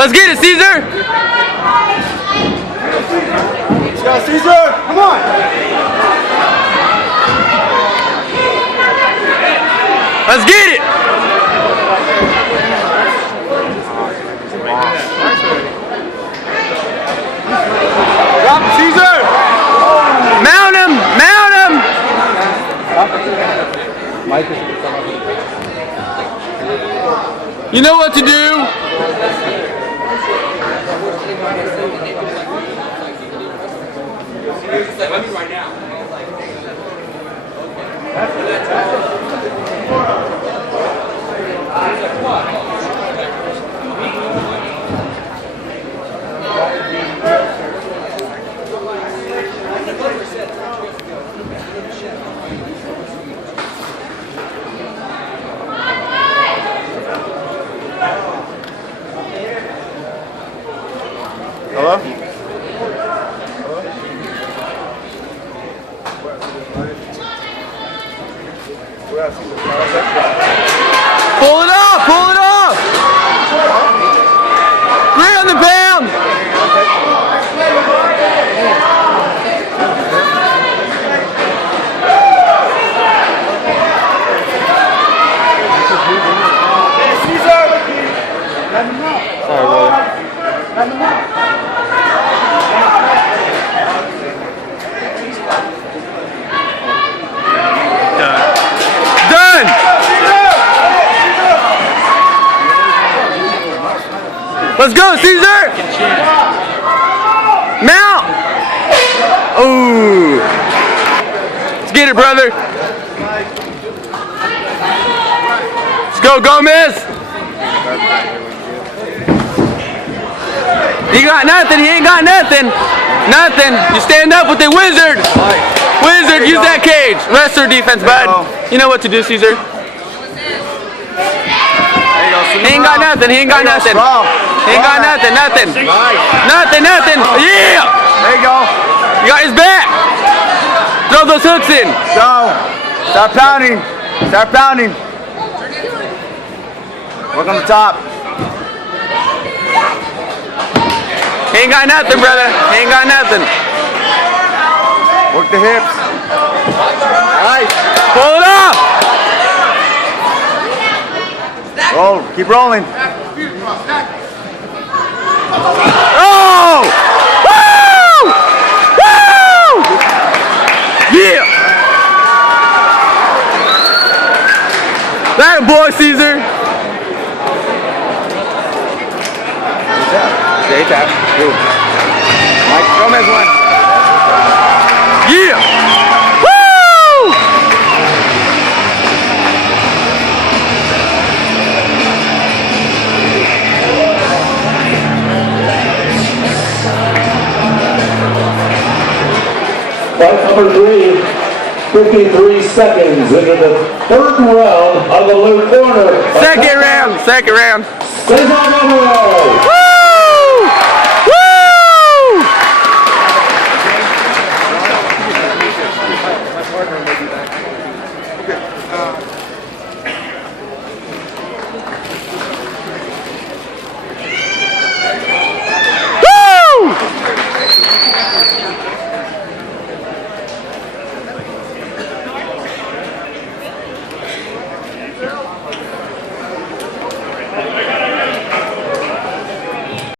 Let's get it, Cesar! Let's go, Cesar! Come on! Let's get it! Drop it, Cesar! Mount him! Mount him! You know what to do! Let me right now. Hello? Pull it off! Pull it off! 300 pounds! Let's go, Cesar! Mount! Ooh! Let's get it, brother! Let's go, Gomez! He got nothing, he ain't got nothing! Nothing! You stand up with the wizard! Wizard, use that cage! Wrestler defense, bud. You know what to do, Cesar. He ain't got nothing, he ain't got nothing. He ain't got nothing, nothing. Nothing, nothing. Yeah! There you go. You got his back. Throw those hooks in. Go. Start pounding. Start pounding. Work on the top. He ain't got nothing, brother. He ain't got nothing. Work the hips. Nice. Pull it off. Roll. Keep rolling. Oh! Woo! Woo! Yeah! That boy, Cesar. Stay tap. Mike Gomez one. Yeah! Woo! 53 seconds into the third round of the blue corner. Second round. Cesar.